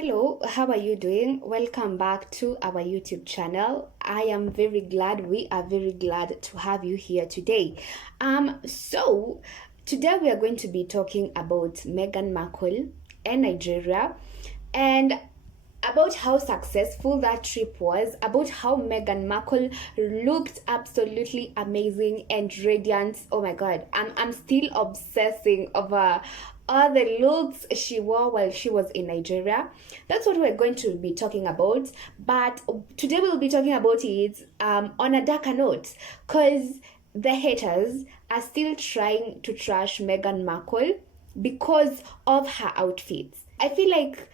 Hello, how are you doing? Welcome back to our YouTube channel. We are very glad to have you here today. So today we are going to be talking about Meghan Markle and Nigeria, and about how successful that trip was, about how Meghan Markle looked absolutely amazing and radiant. Oh my god, I'm still obsessing over all the looks she wore while she was in Nigeria. That's what we're going to be talking about. But today we'll be talking about it on a darker note, because the haters are still trying to trash Meghan Markle because of her outfits. I feel like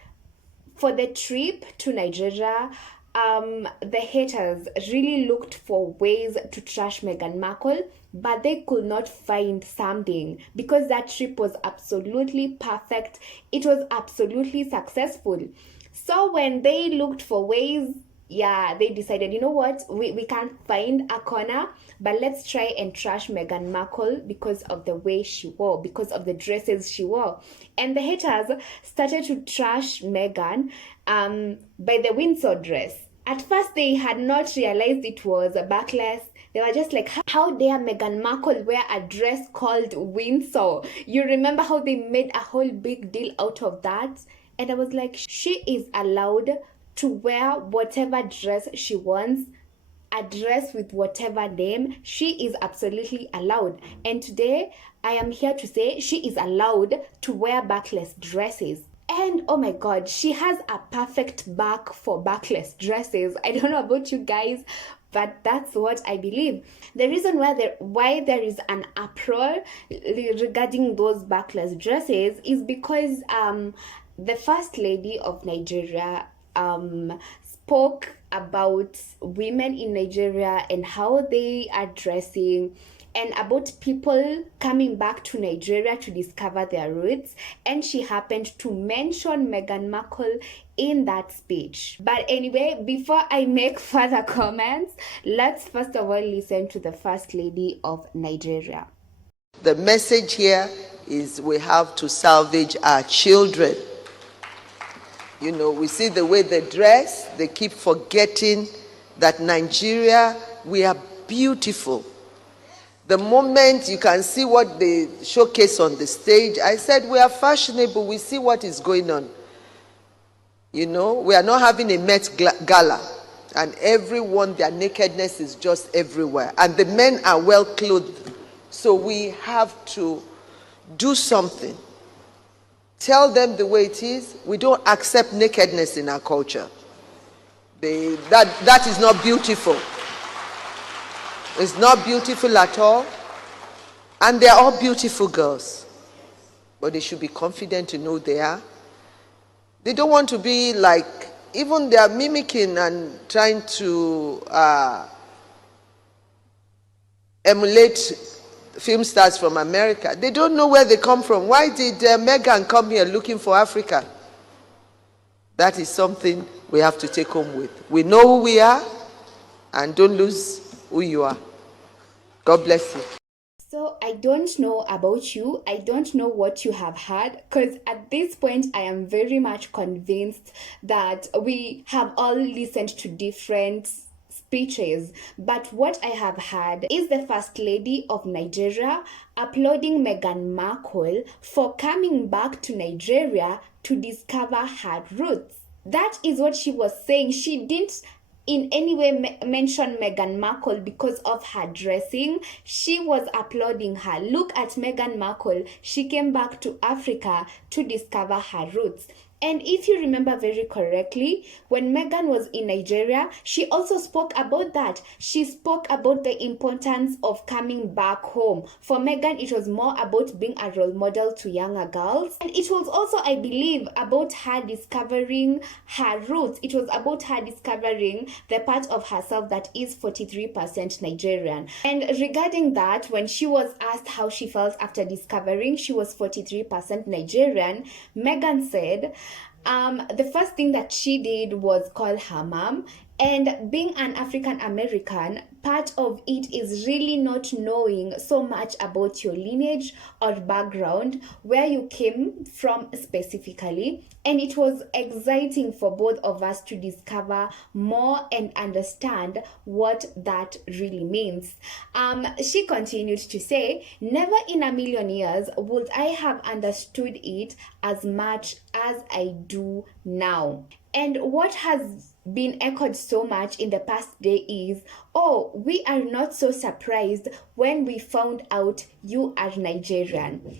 for the trip to Nigeria, the haters really looked for ways to trash Meghan Markle, but they could not find something because that trip was absolutely perfect. It was absolutely successful. So when they looked for ways, yeah, they decided, you know what, we can't find a corner, but let's try and trash Meghan Markle because of the way she wore, because of the dresses she wore. And the haters started to trash Meghan by the Windsor dress. At first, they had not realized it was a backless. They were just like, how dare Meghan Markle wear a dress called Windsor? You remember how they made a whole big deal out of that? And I was like, she is allowed to wear whatever dress she wants, a dress with whatever name. She is absolutely allowed. And today, I am here to say she is allowed to wear backless dresses. And oh my god, she has a perfect back for backless dresses. I don't know about you guys, but that's what I believe. The reason why there is an uproar regarding those backless dresses is because the First Lady of Nigeria spoke about women in Nigeria and how they are dressing, and about people coming back to Nigeria to discover their roots. And she happened to mention Meghan Markle in that speech. But anyway, before I make further comments, let's first of all listen to the First Lady of Nigeria. The message here is we have to salvage our children. You know, we see the way they dress, they keep forgetting that Nigeria, we are beautiful. The moment you can see what they showcase on the stage, I said we are fashionable, we see what is going on. You know, we are not having a Met Gala, and everyone, their nakedness is just everywhere. And the men are well clothed. So we have to do something. Tell them the way it is. We don't accept nakedness in our culture. That is not beautiful. It's not beautiful at all. And they're all beautiful girls. But they should be confident to know they are. They don't want to be like, even they are mimicking and trying to emulate film stars from America. They don't know where they come from. Why did Meghan come here looking for Africa? That is something we have to take home with. We know who we are, and don't lose who you are. God bless you. So I don't know about you. I don't know what you have heard, because at this point I am very much convinced that we have all listened to different speeches. But what I have heard is the First Lady of Nigeria applauding Meghan Markle for coming back to Nigeria to discover her roots. That is what she was saying. She didn't in any way mention Meghan Markle because of her dressing. She was applauding her. Look at Meghan Markle. She came back to Africa to discover her roots. And if you remember very correctly, when Meghan was in Nigeria, she also spoke about that. She spoke about the importance of coming back home. For Meghan, it was more about being a role model to younger girls. And it was also, I believe, about her discovering her roots. It was about her discovering the part of herself that is 43% Nigerian. And regarding that, when she was asked how she felt after discovering she was 43% Nigerian, Meghan said, the first thing that she did was call her mom. And being an African American, part of it is really not knowing so much about your lineage or background, where you came from specifically. And it was exciting for both of us to discover more and understand what that really means. She continued to say, never in a million years would I have understood it as much as I do now. And what has been echoed so much in the past day is, oh, we are not so surprised when we found out you are Nigerian.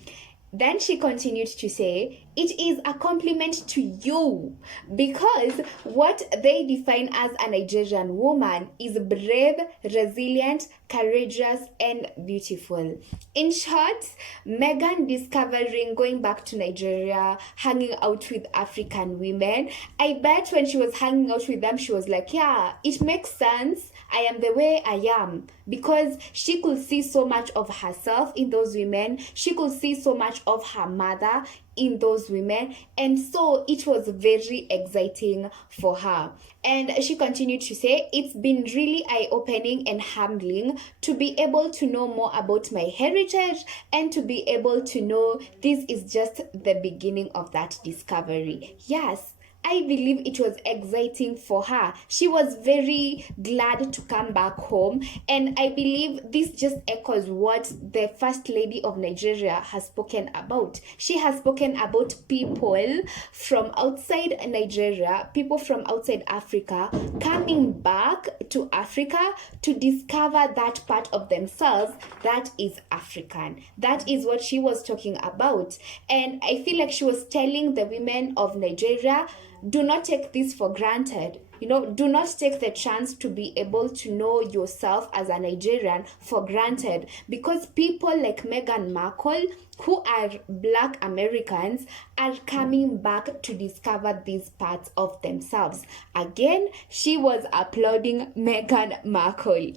Then she continued to say, it is a compliment to you, because what they define as a Nigerian woman is brave, resilient, courageous, and beautiful. In short, Meghan discovering going back to Nigeria, hanging out with African women, I bet when she was hanging out with them, she was like, yeah, it makes sense. I am the way I am, because she could see so much of herself in those women. She could see so much of her mother in those women, and so it was very exciting for her. And she continued to say, it's been really eye-opening and humbling to be able to know more about my heritage, and to be able to know this is just the beginning of that discovery. Yes, I believe it was exciting for her. She was very glad to come back home, and I believe this just echoes what the First Lady of Nigeria has spoken about. She has spoken about people from outside Nigeria, people from outside Africa, coming back to Africa to discover that part of themselves that is African. That is what she was talking about. And I feel like she was telling the women of Nigeria, do not take this for granted. Do not take the chance to be able to know yourself as a Nigerian for granted, because people like Meghan Markle, who are Black Americans, are coming back to discover these parts of themselves. Again, she was applauding Meghan Markle.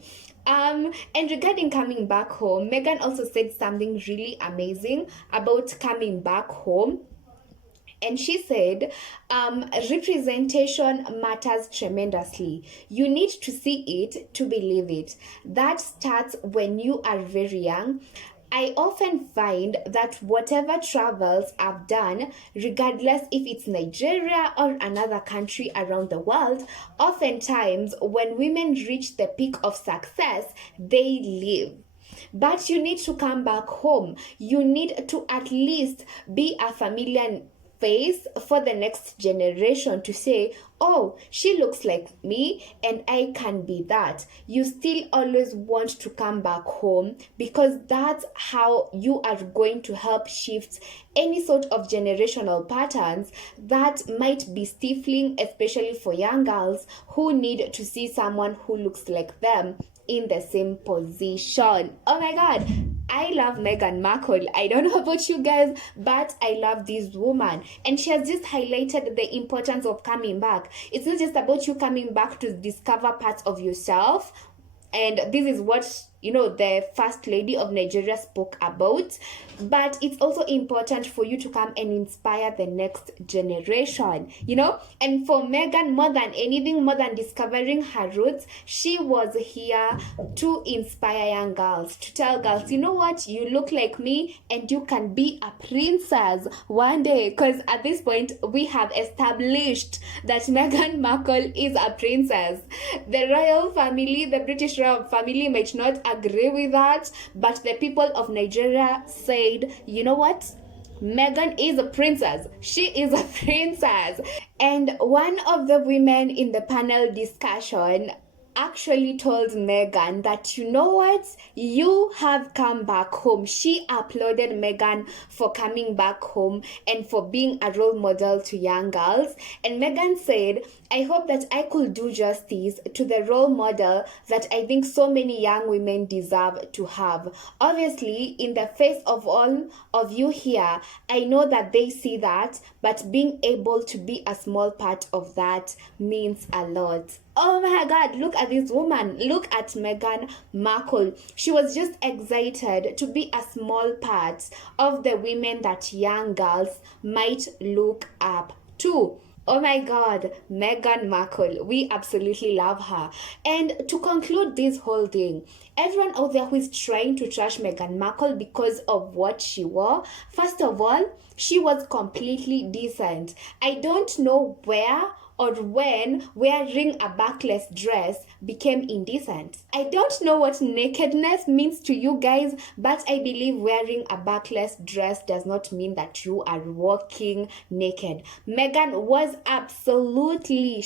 And regarding coming back home, Meghan also said something really amazing about coming back home. And she said, representation matters tremendously. You need to see it to believe it. That starts when you are very young. I often find that whatever travels I've done, regardless if it's Nigeria or another country around the world, oftentimes when women reach the peak of success, they leave. But you need to come back home. You need to at least be a familiar face for the next generation to say, oh, she looks like me and I can be that. You still always want to come back home, because that's how you are going to help shift any sort of generational patterns that might be stifling, especially for young girls who need to see someone who looks like them in the same position. Oh my god, I love Meghan Markle. I don't know about you guys, but I love this woman. And she has just highlighted the importance of coming back. It's not just about you coming back to discover parts of yourself. And this is what, the First Lady of Nigeria spoke about. But it's also important for you to come and inspire the next generation, And for Meghan, more than anything, more than discovering her roots, she was here to inspire young girls, to tell girls, you know what, you look like me and you can be a princess one day. Because at this point, we have established that Meghan Markle is a princess. The royal family, the British royal family, might not agree with that, but the people of Nigeria said, you know what, Meghan is a princess. She is a princess. And one of the women in the panel discussion actually told Meghan that, you know what, you have come back home. She applauded Meghan for coming back home and for being a role model to young girls. And Meghan said, I hope that I could do justice to the role model that I think so many young women deserve to have. Obviously, in the face of all of you here, I know that they see that, but being able to be a small part of that means a lot. Oh my god, look at this woman. Look at Meghan Markle. She was just excited to be a small part of the women that young girls might look up to. Oh my God, Meghan Markle. We absolutely love her. And to conclude this whole thing, everyone out there who is trying to trash Meghan Markle because of what she wore, first of all, she was completely decent. I don't know where or when wearing a backless dress became indecent. I don't know what nakedness means to you guys, but I believe wearing a backless dress does not mean that you are walking naked. Meghan was absolutely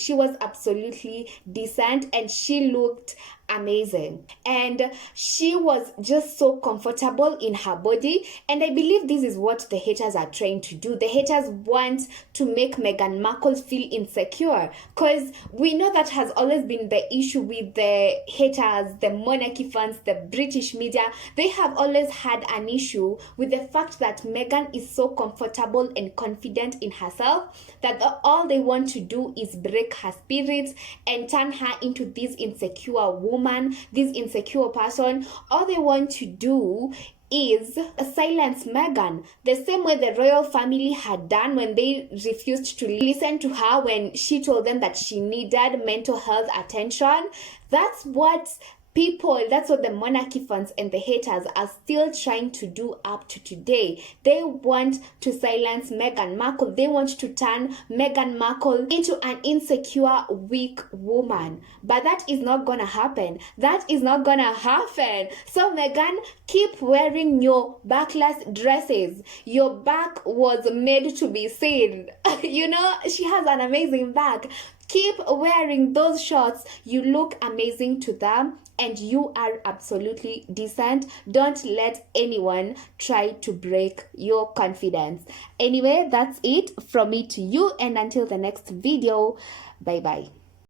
decent, and she looked amazing, and she was just so comfortable in her body. And I believe this is what the haters are trying to do. The haters want to make Meghan Markle feel insecure, because we know that has always been the issue with the haters, the monarchy fans, the British media. They have always had an issue with the fact that Meghan is so comfortable and confident in herself that all they want to do is break her spirit and turn her into this insecure woman, this insecure person. All they want to do is silence Meghan, the same way the royal family had done when they refused to listen to her when she told them that she needed mental health attention. That's what the monarchy fans and the haters are still trying to do up to today. They want to silence Meghan Markle. They want to turn Meghan Markle into an insecure, weak woman. But that is not gonna happen. That is not gonna happen. So Meghan, keep wearing your backless dresses. Your back was made to be seen. You know, she has an amazing back. Keep wearing those shorts. You look amazing to them, and you are absolutely decent. Don't let anyone try to break your confidence. Anyway, that's it from me to you, and until the next video, bye bye.